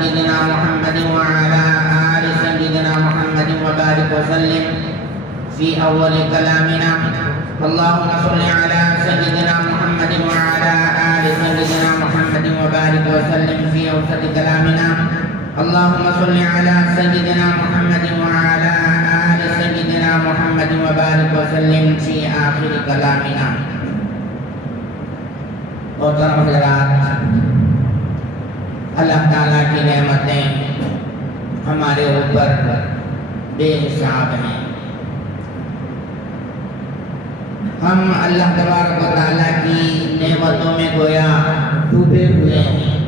سيدنا محمد وعلى آل سيدنا محمد وبارك وسلم في أول كلامنا. اللهم صل على سيدنا محمد وعلى آل سيدنا محمد وبارك وسلم في أوسط كلامنا. اللهم صل على سيدنا محمد وعلى آل سيدنا محمد وبارك وسلم في آخر كلامنا. محترم حضرات، اللہ تعالیٰ کی نعمتیں ہمارے اوپر بے حساب ہیں. ہم اللہ تبارک و تعالیٰ کی نعمتوں میں گویا ڈوبے ہوئے ہیں.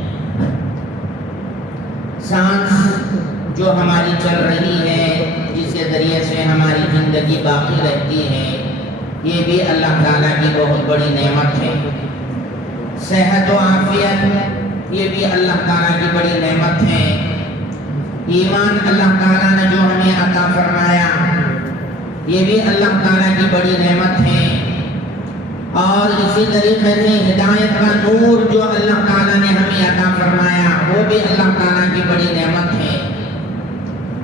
سانس جو ہماری چل رہی ہے، جس کے ذریعے سے ہماری زندگی باقی رہتی ہے، یہ بھی اللہ تعالیٰ کی بہت بڑی نعمت ہے. صحت و عافیت، یہ بھی اللہ تعالیٰ کی بڑی نعمت ہے. ایمان اللہ تعالیٰ نے جو ہمیں عطا فرمایا، یہ بھی اللہ تعالیٰ کی بڑی نعمت ہے. اور اسی طریقے سے ہدایت کا نور جو اللہ تعالیٰ نے ہمیں عطا فرمایا، وہ بھی اللہ تعالیٰ کی بڑی نعمت ہے.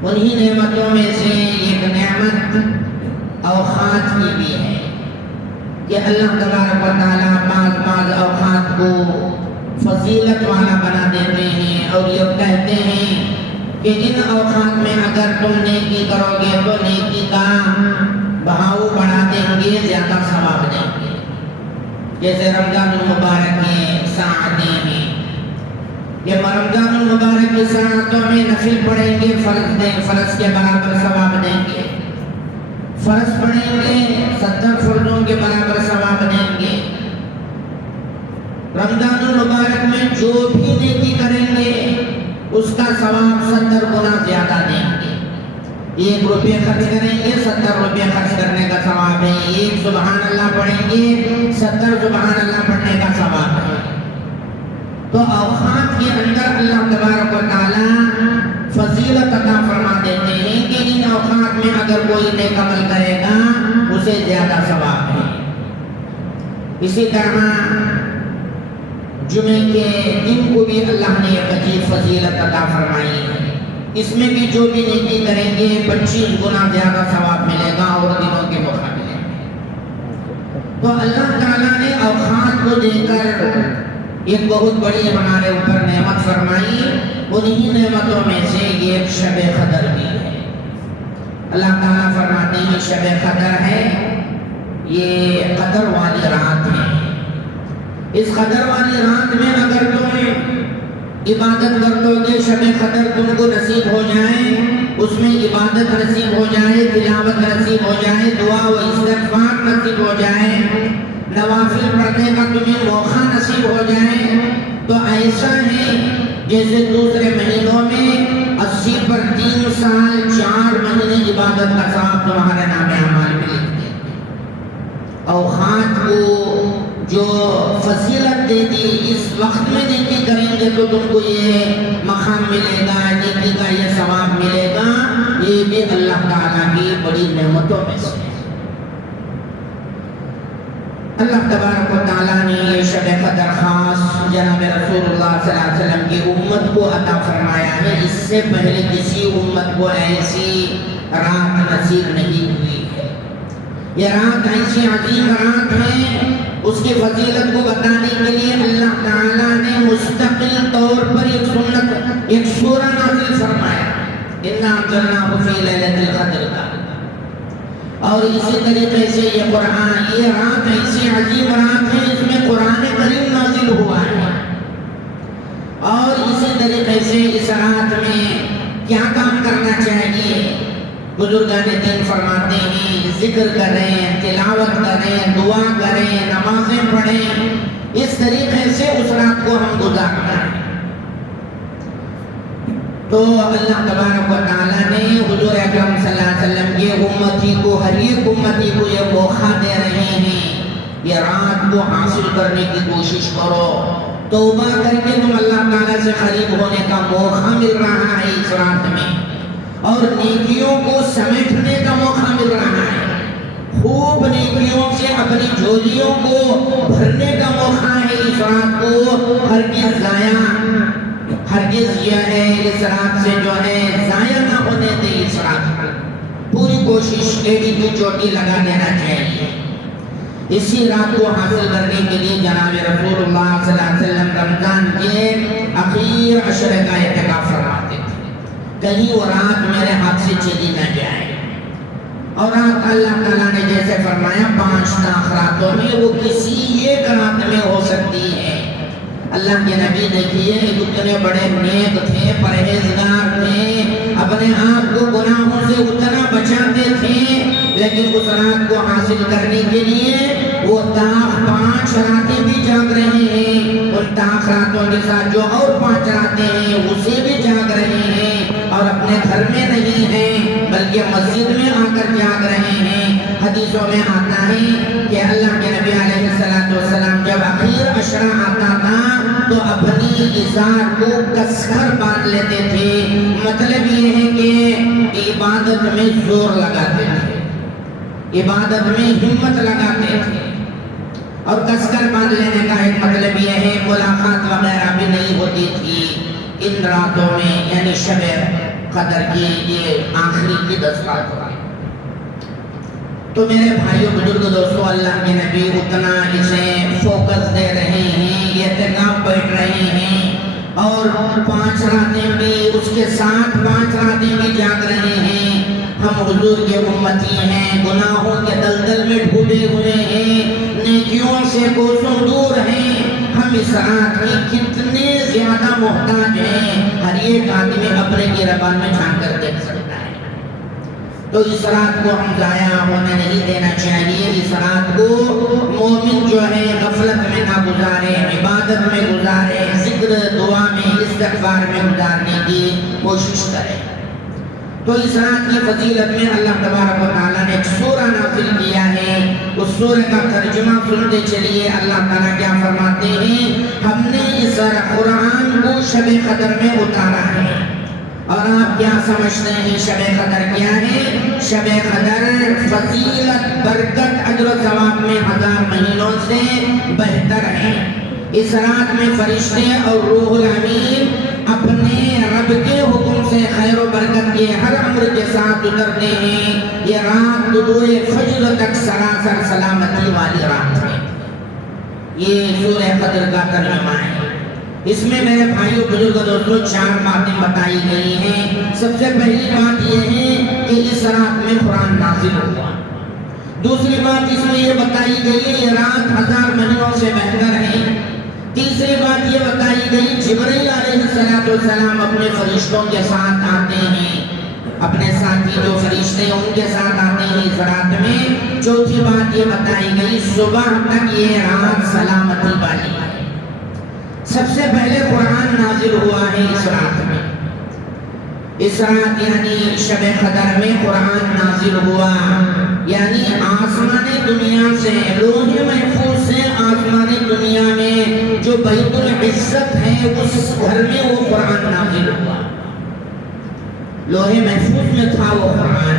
انہی نعمتوں میں سے ایک نعمت اوقات کی بھی ہے کہ اللہ تبارک و تعالیٰ بعض اوقات کو فضیلت والا بنا دیتے ہیں اور یہ کہتے ہیں کہ ان اوقات میں اگر تم نیکی کرو گے تو نیکی کا بہاؤ بڑھا دیں گے، زیادہ ثواب دیں گے. جیسے رمضان المبارک کے ساعتیں ہیں، یہ رمضان المبارک کی ساعتوں میں نفل پڑھیں گے، فرض کے برابر ثواب دیں گے. فرض پڑھیں گے 70 فرضوں کے برابر ثواب دیں گے. رمضان المبارک میں جو بھی نیکی کریں گے اس کا ثواب 70 گنا زیادہ دیں گے. 1 روپے خرچ کریں گے، 70 روپے خرچ کرنے کا ثواب ہے. 1 سبحان اللہ پڑھیں گے، 70 سبحان اللہ پڑھنے کا ثواب ہے. تو اوقات کے اندر اللہ تبارک و تعالیٰ فضیلت عطا فرما دیتے ہیں کہ ان اوقات میں اگر کوئی نیک عمل کرے گا اسے زیادہ ثواب ہے. اسی طرح جمعے کے دن کو بھی اللہ نے ایک عجیب فضیلت عطا فرمائی ہے. اس میں بھی جو بھی نیکی کریں گے 25 گنا زیادہ ثواب ملے گا اور دنوں کے مقابلے. تو اللہ تعالیٰ نے اوقات کو دے کر ایک بہت بڑی ہمارے اوپر نعمت فرمائی. انہی نعمتوں میں سے یہ شب قدر بھی ہے. اللہ تعالیٰ فرماتے ہیں شب قدر ہے، یہ قدر والی رات ہے. اس قدر والی رات میں اگر تم عبادت کر دو گے، شب قدر تم کو نصیب ہو جائے، اس میں عبادت نصیب ہو جائے، تلاوت نصیب ہو جائے، دعا و استغفار نصیب ہو جائے، نوافل پڑھنے کا تمہیں موقع نصیب ہو جائے، تو ایسا ہے جیسے دوسرے مہینوں میں 80 پر 3 سال 4 مہینے عبادت کا ثواب تمہارے نام اعمال میں لکھ دیں. اوقات کو جو فضیلت دے دی، اس وقت میں نیکی کریں گے تو تم کو یہ مقام ملے گا، نیکی کا یہ ثواب ملے گا. یہ بھی اللہ تعالیٰ کی بڑی نعمتوں میں سے. اللہ تبارک و تعالیٰ نے یہ شب قدر خاص جناب رسول اللہ صلی اللہ علیہ وسلم کی امت کو عطا فرمایا ہے. اس سے پہلے کسی امت کو ایسی رات نصیب نہیں ہوئی ہے. یہ رات ایسی عظیم رات ہے، اس کی فضیلت کو بتانے کے لیے اللہ تعالیٰ نے مستقل طور پر ایک سورہ نازل فرمایا، اِنَّا أَنزَلْنَاهُ فِي لَيْلَةِ الْقَدْرِ. اور اسی طریقے سے یہ قرآن، یہ رات ایسی عظیم رات ہے اس میں قرآن کریم نازل ہوا ہے. اور اسی طریقے سے اس رات میں کیا کام کرنا چاہیے؟ بزرگان دین فرماتے ہیں ذکر کریں، تلاوت کریں، دعا کریں، نمازیں پڑھیں. اس طریقے سے اس رات کو ہم گزارنا ہے. تو اللہ تبارک و تعالیٰ نے حضور اکرم صلی اللہ علیہ وسلم کے امتی کو، ہر ایک امتی کو یہ موقع دے رہے ہیں، یہ رات کو حاصل کرنے کی کوشش کرو. توبہ کر کے تم اللہ تعالیٰ سے قریب ہونے کا موقع مل رہا ہے اس رات میں، اور نیکیوں کو سمیٹنے کا موقع مل رہا ہے. خوب نیکیوں سے اپنی جھولیوں کو بھرنے کا موقع ہے اس رات کو. ہرگز ضائع ہرگز جو ہے اس رات سے جو ہے ضائع نہ ہونے دے، اس رات پر پوری کوشش ایڑی کی چوٹی لگا دینا چاہیے۔ اسی رات کو حاصل کرنے کے لیے جناب رسول اللہ صلی اللہ علیہ وسلم رمضان کے اخیر عشرے کا اعتکاف فرماتے تھے، کہیں وہ رات میرے ہاتھ سے چلی نہ جائے۔ اور رات اللہ تعالیٰ نے جیسے فرمایا 5 تاخراتوں میں، وہ کسی ایک رات میں ہو سکتی ہے۔ اللہ کے نبی دیکھیے اتنے بڑے نیک تھے، پرہیزگار تھے، اپنے آپ کو گناہوں سے اتنا بچاتے تھے، لیکن اس رات کو حاصل کرنے کے لیے وہ 5 راتیں بھی جاگ رہے ہیں، ان تاخراتوں کے ساتھ جو اور 5 راتیں ہیں اسے بھی جاگ رہے ہیں، اور اپنے گھر میں نہیں ہیں بلکہ مسجد میں آ کر جاگ رہے ہیں۔ حدیثوں میں آتا ہے کہ اللہ کے نبی علیہ السلام جب اخیر عشرہ آتا تھا تو اپنی ازار کو کس کر باندھ لیتے تھے، مطلب یہ ہے کہ عبادت میں زور لگاتے تھے، عبادت میں ہمت لگاتے تھے، اور کس کر باندھ لینے کا ایک مطلب یہ ہے ملاقات وغیرہ بھی نہیں ہوتی تھی ان راتوں میں، یعنی شب قدر کی یہ آخری کی 10 رات ہوئی۔ تو میرے بھائیوں بزرگ دوستوں، اللہ کے نبی اتنا اسے فوکس دے رہے ہیں، اعتکاف بیٹھ رہے ہیں، اور 5 راتیں بھی اس کے ساتھ 5 راتیں بھی جاگ رہے ہیں۔ ہم حضور کے امتی ہیں، گناہوں کے دلدل میں ڈوبے ہوئے ہیں، نیکیوں سے کوسوں دور ہیں، ہم اس رات کی کتنے زیادہ محتاج ہیں، ہر ایک آدمی اپنے کی زبان میں جھانک کر دیکھ سکتا ہے۔ تو اس رات کو ہم ضائع ہونے نہیں دینا چاہیے، اس رات کو مومن جو ہے غفلت میں نہ گزارے، عبادت میں گزارے، ذکر دعا میں استغفار میں گزارنے کی کوشش کرے۔ تو اس رات کی فضیلت میں اللہ تبارک و تعالیٰ نے ایک سورہ نازل کیا ہے، اس سورہ کا ترجمہ سنتے چلیے۔ اللہ تعالیٰ کیا فرماتے ہیں؟ ہم نے اس قرآن کو شب قدر میں اتارا ہے، اور آپ کیا سمجھتے ہیں شب قدر کیا ہے؟ شب قدر فضیلت، برکت، اجر و ثواب میں 1000 مہینوں سے بہتر ہے۔ اس رات میں فرشتے اور روح الامین اپنے رب کے حکم سے خیر و برکت کے ہر امر کے ساتھ اترتے ہیں۔ یہ رات طلوع فجر تک سراسر سلامتی والی رات ہے۔ یہ سورہ قدر کا ترجمہ ہے۔ اس میں میرے بھائیوں بزرگ دوستوں 4 باتیں بتائی گئی ہیں۔ سب سے پہلی بات یہ ہے کہ اس رات میں قرآن نازل ہوا۔ دوسری بات اس میں یہ بتائی گئی ہے یہ رات 1000 مہینوں سے بہتر ہے۔ تیسری بات یہ بتائی گئی جبرائیل علیہ السلام اپنے فرشتوں کے ساتھ آتے ہیں، اپنے ساتھی جو فرشتے ہیں ان کے ساتھ آتے ہیں اس رات میں۔ چوتھی بات یہ بتائی گئی صبح تک یہ رات سلامتی والی ہے۔ سب سے پہلے قرآن نازل ہوا ہے اس رات میں، اس رات یعنی شب قدر میں قرآن نازل ہوا، یعنی آسمان دنیا سے، لوح محفوظ سے آسمان دنیا میں جو بیت العزت ہے اس گھر میں وہ قرآن نازل ہوا۔ لوح محفوظ میں تھا وہ قرآن،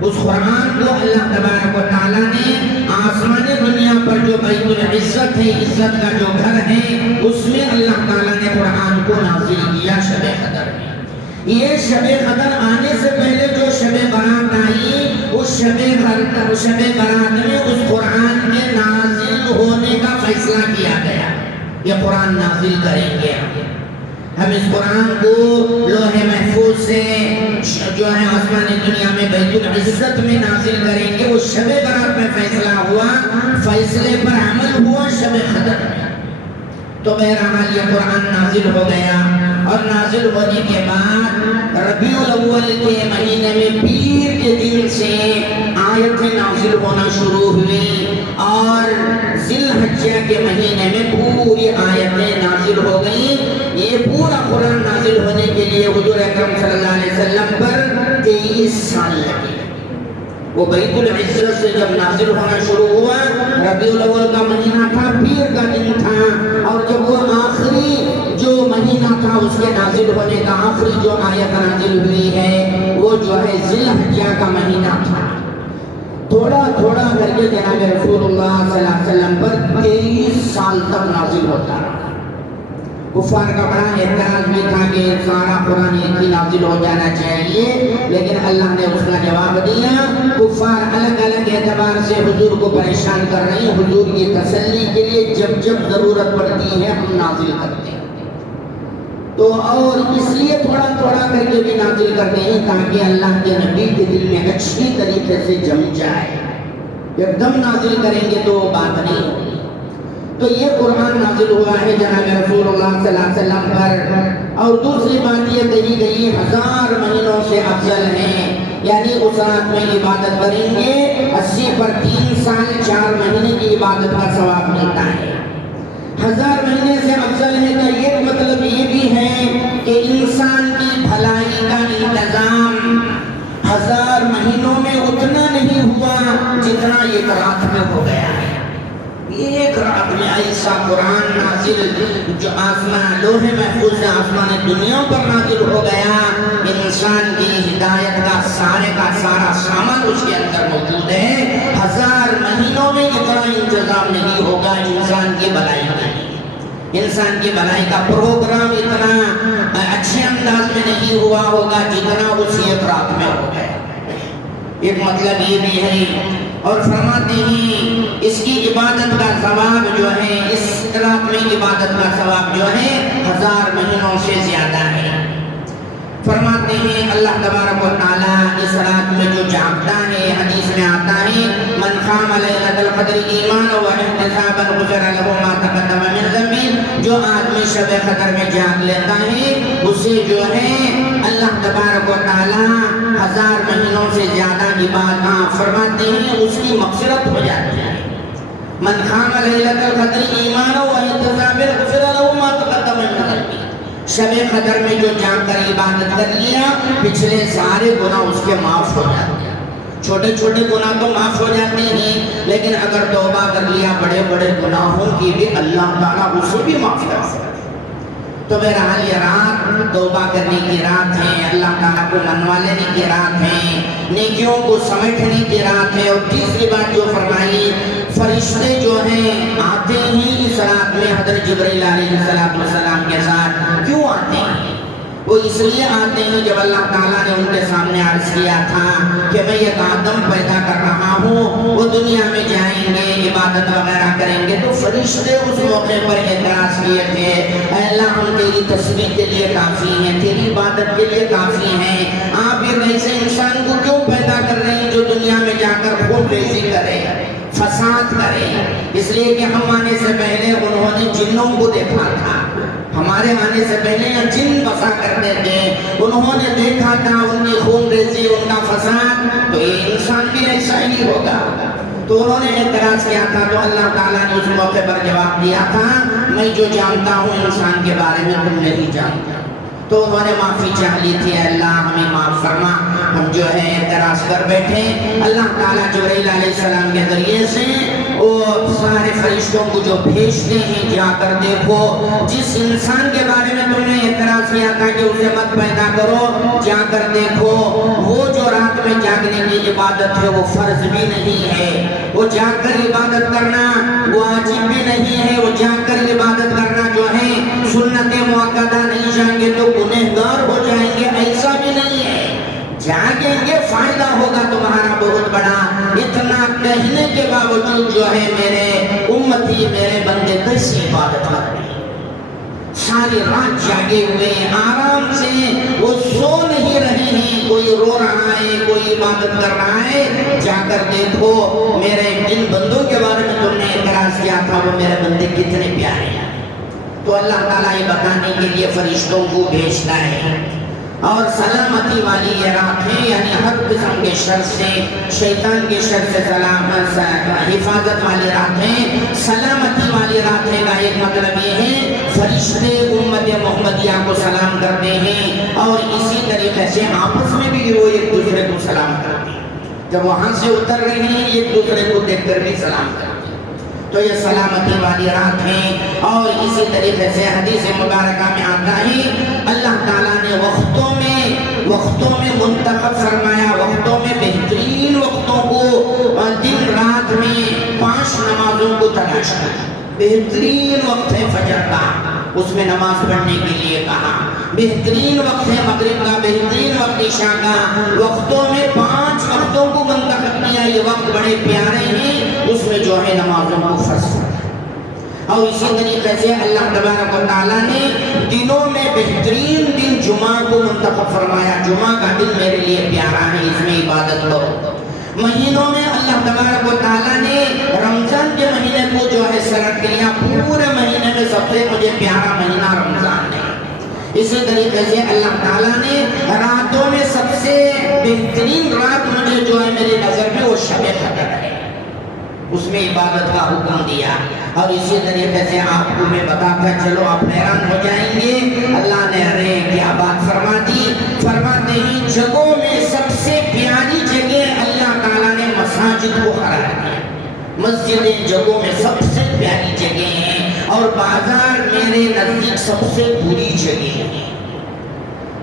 اس قرآن کو اللہ تبارک و تعالیٰ نے آسمان دنیا پر جو بیت العزت ہے، عزت کا جو گھر ہے، اس میں اللہ تعالیٰ نے قرآن کو نازل کیا شب قدر میں۔ یہ شب قدر آنے سے پہلے جو شب برات آئی، اس شب برات میں اس قرآن کے نازل ہونے کا فیصلہ کیا گیا، یہ قرآن نازل کریں گے ہم اس قرآن کو لوح محفوظ سے جو ہے آسمان دنیا میں بیت العزت میں نازل کریں گے۔ وہ شب برات میں فیصلہ ہوا، فیصلے پر عمل ہوا شب قدر میں۔ تو بہرحال یہ قرآن نازل ہو گیا، اور نازل ہونے کے بعد ربیع الاول کے مہینے میں پیر کے دن سے آیتیں نازل ہونا شروع ہوئی، اور ذی الحجہ کے مہینے میں پوری آیتیں نازل ہو گئیں۔ یہ پورا قرآن نازل ہونے کے لیے حضور اکرم صلی اللہ علیہ وسلم پر 23 سال لگے۔ وہ بیت العزت سے جب نازل ہونا شروع ہوا، ربیع الاول کا مہینہ تھا، پیر کا دن تھا، اور جب وہ آخری جو مہینہ تھا اس کے نازل ہونے کا آخری جو آیت نازل ہوئی ہے وہ جو ہے ذی الحجہ کا مہینہ تھا۔ تھوڑا تھوڑا کر کے جناب رسول اللہ صلی اللہ علیہ وسلم پر 23 سال تک نازل ہوتا رہا۔ کفار کا بڑا اعتراض بھی تھا کہ سارا قرآن ایک ہی نازل ہو جانا چاہیے، لیکن اللہ نے اس کا جواب دیا۔ کفار الگ الگ اعتبار سے حضور کو پریشان کر رہے ہیں، حضور کی تسلی کے لیے جب جب ضرورت پڑتی ہے ہم نازل کرتے ہیں، تو اور اس لیے تھوڑا تھوڑا کر کے بھی نازل کرتے ہیں تاکہ اللہ کے نبی کے دل میں اچھی طریقے سے جم جائے۔ ایک دم نازل کریں گے تو بات نہیں ہوگی۔ تو یہ قرآن نازل ہوا ہے جناب رسول اللہ صلی اللہ علیہ وسلم پر، اور دوسری بات یہ کہی گئی 1000 مہینوں سے افضل ہیں، یعنی اس رات میں عبادت کریں گے 80 پر 3 سال 4 مہینے کی عبادت کا ثواب ملتا ہے۔ 1000 مہینے سے افضل ہے تو یہ مطلب یہ بھی ہے کہ انسان کی بھلائی کا انتظام 1000 مہینوں میں اتنا نہیں ہوا جتنا ایک رات میں ہو گیا ہے۔ ایک رات میں ایسا قرآن نازل جو آسمان لوح محفوظ سے آسمان دنیا پر نازل ہو گیا، انسان کی ہدایت کا سارا سامان اس کے اندر موجود ہے۔ 1000 مہینوں میں اتنا انتظام نہیں ہوگا انسان کی بھلائی کا، انسان کی بھلائی کا پروگرام اتنا اچھے انداز میں نہیں ہوا ہوگا جتنا اس ایک رات میں ہو گیا۔ ایک مطلب یہ بھی ہے، اور فرماتے ہیں اس کی عبادت کا ثواب جو ہے، اس رات میں عبادت کا ثواب جو ہے 1000 مہینوں سے زیادہ ہے۔ فرماتے ہیں اللہ تبارک و تعالیٰ اس رات میں جو جاگتا ہے، حدیث میں آتا ہے من قام لیلۃ القدر ایمانا واحتسابا غفر له ما تقدم من ذنبه، جو آدمی شب قدر میں جاگ لیتا ہے اسے جو ہے اللہ تبارک و تعالیٰ 1000 مہینوں سے زیادہ عبادت فرماتے ہیں اس کی مغفرت ہو جاتی ہے۔ من قام لیلۃ القدر ایمانا واحتسابا غفر له ما تقدم من ذنبه، شب قدر میں جو جان کر عبادت کر لیا پچھلے سارے گناہ اس کے معاف ہو جاتے ہیں۔ چھوٹے چھوٹے گناہ تو معاف ہو جاتے ہیں، لیکن اگر توبہ کر لیا بڑے بڑے گناہوں کی بھی اللہ تعالیٰ اسے بھی معاف کر سکتا ہے۔ تو بہرحال یہ رات توبہ کرنے کی رات ہے، اللہ تعالیٰ کو منوا لینے کی رات ہے، نیکیوں کو سمیٹنے کی رات ہے۔ اور تیسری بات جو فرمائی، فرشتے جو ہیں آتے ہیں اس رات میں حضرت جبرائیل علیہ السلام کے ساتھ۔ کیوں آتے ہیں؟ وہ اس لیے آتے ہیں جب اللہ تعالیٰ نے ان کے سامنے عرض کیا تھا کہ میں ایک آدم پیدا کر رہا ہوں، وہ دنیا میں جائیں گے عبادت وغیرہ کریں گے، تو فرشتے اس موقع پر اعتراض کیے تھے اے اللہ ہم تیری تسبیح کے لیے کافی ہیں، تیری عبادت کے لیے کافی ہیں، آپ ایک ایسے انسان کو کیوں پیدا کر رہے ہیں جو دنیا میں جا کر خون ریزی کرے، فساد کرے؟ اس لیے کہ ہم آنے سے پہلے انہوں نے جنوں کو دیکھا تھا، ہمارے آنے سے پہلے جن بسا کرتے تھے، انہوں نے دیکھا تھا ان کی خون ریزی، ان کا فساد، تو یہ انسان بھی ایسا ہی ہوگا۔ تو انہوں نے اعتراض کیا تھا، تو اللہ تعالیٰ نے اس موقع پر جواب دیا تھا میں جو جانتا ہوں انسان کے بارے میں تم نہیں جانتا۔ تو انہوں نے معافی چاہ لی تھی، اللہ ہمیں معاف فرما، ہم جو ہے اعتراض کر بیٹھے۔ اللہ تعالیٰ جبرائیل علیہ السلام کے ذریعے سے وہ سارے فرشتوں کو جو بھیجتے ہیں جا کر دیکھو جس انسان کے بارے میں تم نے اعتراض کیا تھا کہ اسے مت پیدا کرو، جا کر دیکھو وہ جو رات میں جاگنے کی عبادت ہے وہ فرض بھی نہیں ہے، وہ جاگ کر عبادت کرنا واجب بھی نہیں ہے، وہ جاگ کر عبادت کرنا جو ہے سنت مؤکدہ نہیں، جائیں گے تو گنہگار ہو جائیں گے، ایسا بھی نہیں ہے، جاگیں گے فائدہ ہوگا تمہارا بہت بڑا۔ اتنا کہنے کے باوجود جو ہے میرے امتی میرے بندے کیسی عبادت کر رہے ہیں، ساری رات جاگے ہوئے آرام سے، وہ سو نہیں رہے ہیں، کوئی رو رہا ہے کوئی عبادت کر رہا ہے، جا کر دیکھو میرے جن بندوں کے بارے میں تم نے اعتراض کیا تھا وہ میرے بندے کتنے پیارے ہیں۔ تو اللہ تعالیٰ یہ بتانے کے لیے فرشتوں کو بھیجتا ہے، اور سلامتی والی یہ رات ہے، یعنی ہر قسم کے شر سے، شیطان کے شر سے حفاظت والی رات ہے، سلامتی والی رات ہے کا ایک مطلب یہ ہے فرشتے امت محمدیہ کو سلام کرتے ہیں، اور اسی طریقے سے آپس میں بھی وہ ایک دوسرے کو سلام کرتے ہیں، جب وہاں سے اتر رہے ہیں ایک دوسرے کو دیکھ کر بھی سلام کرتے ہیں۔ تو یہ سلامتی والی رات ہے، اور اسی طریقے سے حدیث مبارکہ میں آتا ہے اللہ تعالیٰ نے وقتوں میں منتخب فرمایا، وقتوں میں بہترین وقتوں کو، دن رات میں 5 نمازوں کو تلاش کرا، بہترین وقت ہے فجر کا، اس میں نماز پڑھنے کے لیے کہا۔ بہترین وقت ہے مغرب کا، بہترین وقت عشاء کا، وقتوں میں 5 وقتوں کو منتخب کیا، یہ وقت بڑے پیارے ہیں، اس میں جو ہے نمازوں کو فرض کیا۔ اور اسی طریقے سے اللہ تبارک و تعالیٰ نے دنوں میں بہترین دن جمعہ کو منتخب فرمایا، جمعہ کا دن میرے لیے پیارا ہے، اس میں عبادت کرو۔ مہینوں میں اللہ تبارک و تعالیٰ نے رمضان کے مہینے کو جو ہے سلیکٹ کیا، پورے مہینے میں سب سے مجھے پیارا مہینہ رمضان ہے۔ اسی طریقے سے اللہ تعالیٰ نے راتوں میں سب سے بہترین رات مجھے جو ہے میری نظر میں وہ شب قدر ہے، اس میں عبادت کا حکم دیا۔ اور اسی طریقے سے آپ کو میں بتا کر چلو آپ حیران ہو جائیں گے، اللہ نے ارے کیا بات فرما دی، فرماتے ہیں جگہوں میں سب سے پیاری جگہ اللہ تعالیٰ نے مساجد کو قرار دیا۔ مسجدیں جگہوں میں سب سے پیاری جگہ ہیں، اور بازار میرے نزدیک سب سے بری جگہ ہے۔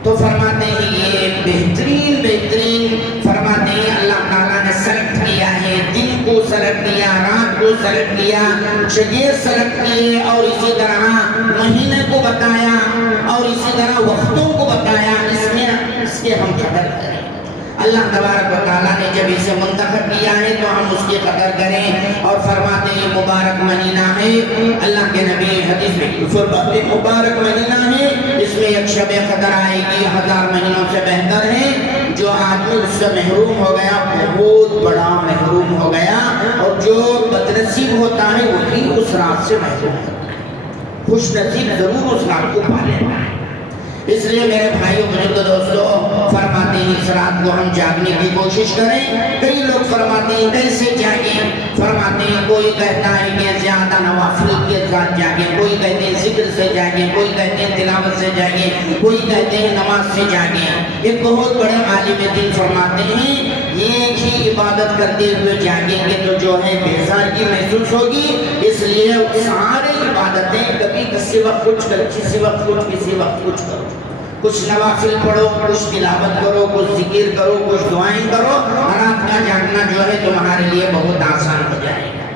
تو فرماتے ہیں یہ بہترین فرماتے ہیں اللہ تعالیٰ نے سلیکٹ کیا ہے، دن کو سلیکٹ کیا، رات کو سلیکٹ کیا، جگہ سلیکٹ کیے، اور اسی طرح مہینے کو بتایا، اور اسی طرح وقتوں کو بتایا، اس کے ہم قدر کریں۔ اللہ تبارک و تعالیٰ نے جب اسے منتخب کیا ہے تو ہم اس کی قدر کریں، اور فرماتے ہیں مبارک مہینہ ہے، اللہ کے نبی حدیث میں فرماتے ہیں مبارک مہینہ ہے، اس میں ایک شب قدر آئے گی 1000 مہینوں سے بہتر ہے۔ جو آدمی اس سے محروم ہو گیا بہت بڑا محروم ہو گیا، اور جو بدنصیب ہوتا ہے وہی اس رات سے محروم ہوتا ہے، خوش نصیب ضرور اس رات کو پا لیتا ہے۔ اس لیے میرے بھائیوں بہنوں دوستو، فرماتے ہیں اس رات کو ہم جاگنے کی کوشش کریں۔ کئی لوگ فرماتے ہیں کیسے جاگیں، فرماتے ہیں کوئی کہتا ہے کہ زیادہ نوافل کے ساتھ جاگیں، کوئی کہتے ہیں ذکر سے جاگیں، کوئی کہتے ہیں تلاوت سے جاگیں، کوئی کہتے ہیں نماز سے جاگیں۔ ایک بہت بڑے عالم دین فرماتے ہیں ایک ہی عبادت کرتے ہوئے جاگیں گے تو جو ہے بیزاری محسوس ہوگی، اس لیے سارے عبادتیں کبھی کسی وقت کچھ، کسی وقت کچھ، کسی وقت کچھ کرو، کچھ نوافل پڑھو، کچھ تلاوت کرو، کچھ ذکر کرو، کچھ دعائیں کرو، رات کا جاگنا جو ہے تمہارے لیے بہت آسان ہو جائے گا۔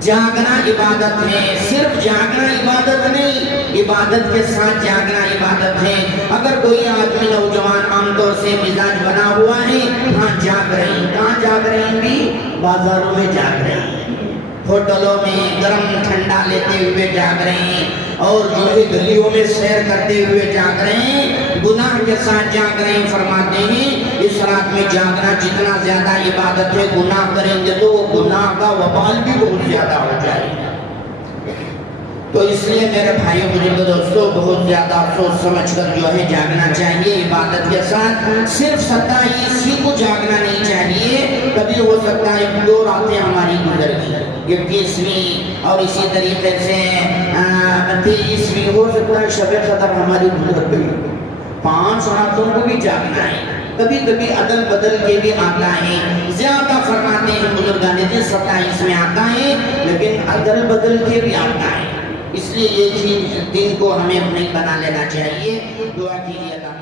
جاگنا عبادت ہے، صرف جاگنا عبادت نہیں، عبادت کے ساتھ جاگنا عبادت ہے۔ اگر کوئی آدمی نوجوان عام طور سے مزاج بنا ہوا ہے، کہاں جاگ رہے ہیں، کہاں جاگ رہے ہیں بھی، بازاروں میں جاگ رہے ہیں، ہوٹلوں میں گرم ٹھنڈا لیتے ہوئے جاگ رہے ہیں، اور جو ہے گلیوں میں سیر کرتے ہوئے جاگ رہے ہیں، گناہ کے ساتھ جاگ رہے ہیں۔ فرماتے ہیں اس رات میں جاگنا جتنا زیادہ عبادت ہے، گناہ کریں گے تو وہ گناہ کا وبال بھی بہت زیادہ ہو جائے گا۔ تو اس لیے میرے بھائیوں بزرگوں دوستوں بہت زیادہ سوچ سمجھ کر جو ہے جاگنا چاہیے عبادت کے ساتھ۔ صرف 27 ہی کو جاگنا نہیں چاہیے، کبھی ہو سکتا ہے 2 راتیں ہماری گزر گئی، 21ویں اور اسی طریقے سے 23ویں، ہو سکتا ہے شب قدر ہماری گزر گئی، 5 راتوں کو بھی جاگنا ہے۔ کبھی کبھی عدل بدل کے بھی آتا ہے، زیادہ فرماتے ہیں بزرگان دین 27 میں آتا ہے، لیکن عدل بدل کے بھی آتا ہے۔ اس لیے یہ چیز دن کو ہمیں نہیں بنا لینا چاہیے۔ دعا کیجیے اللہ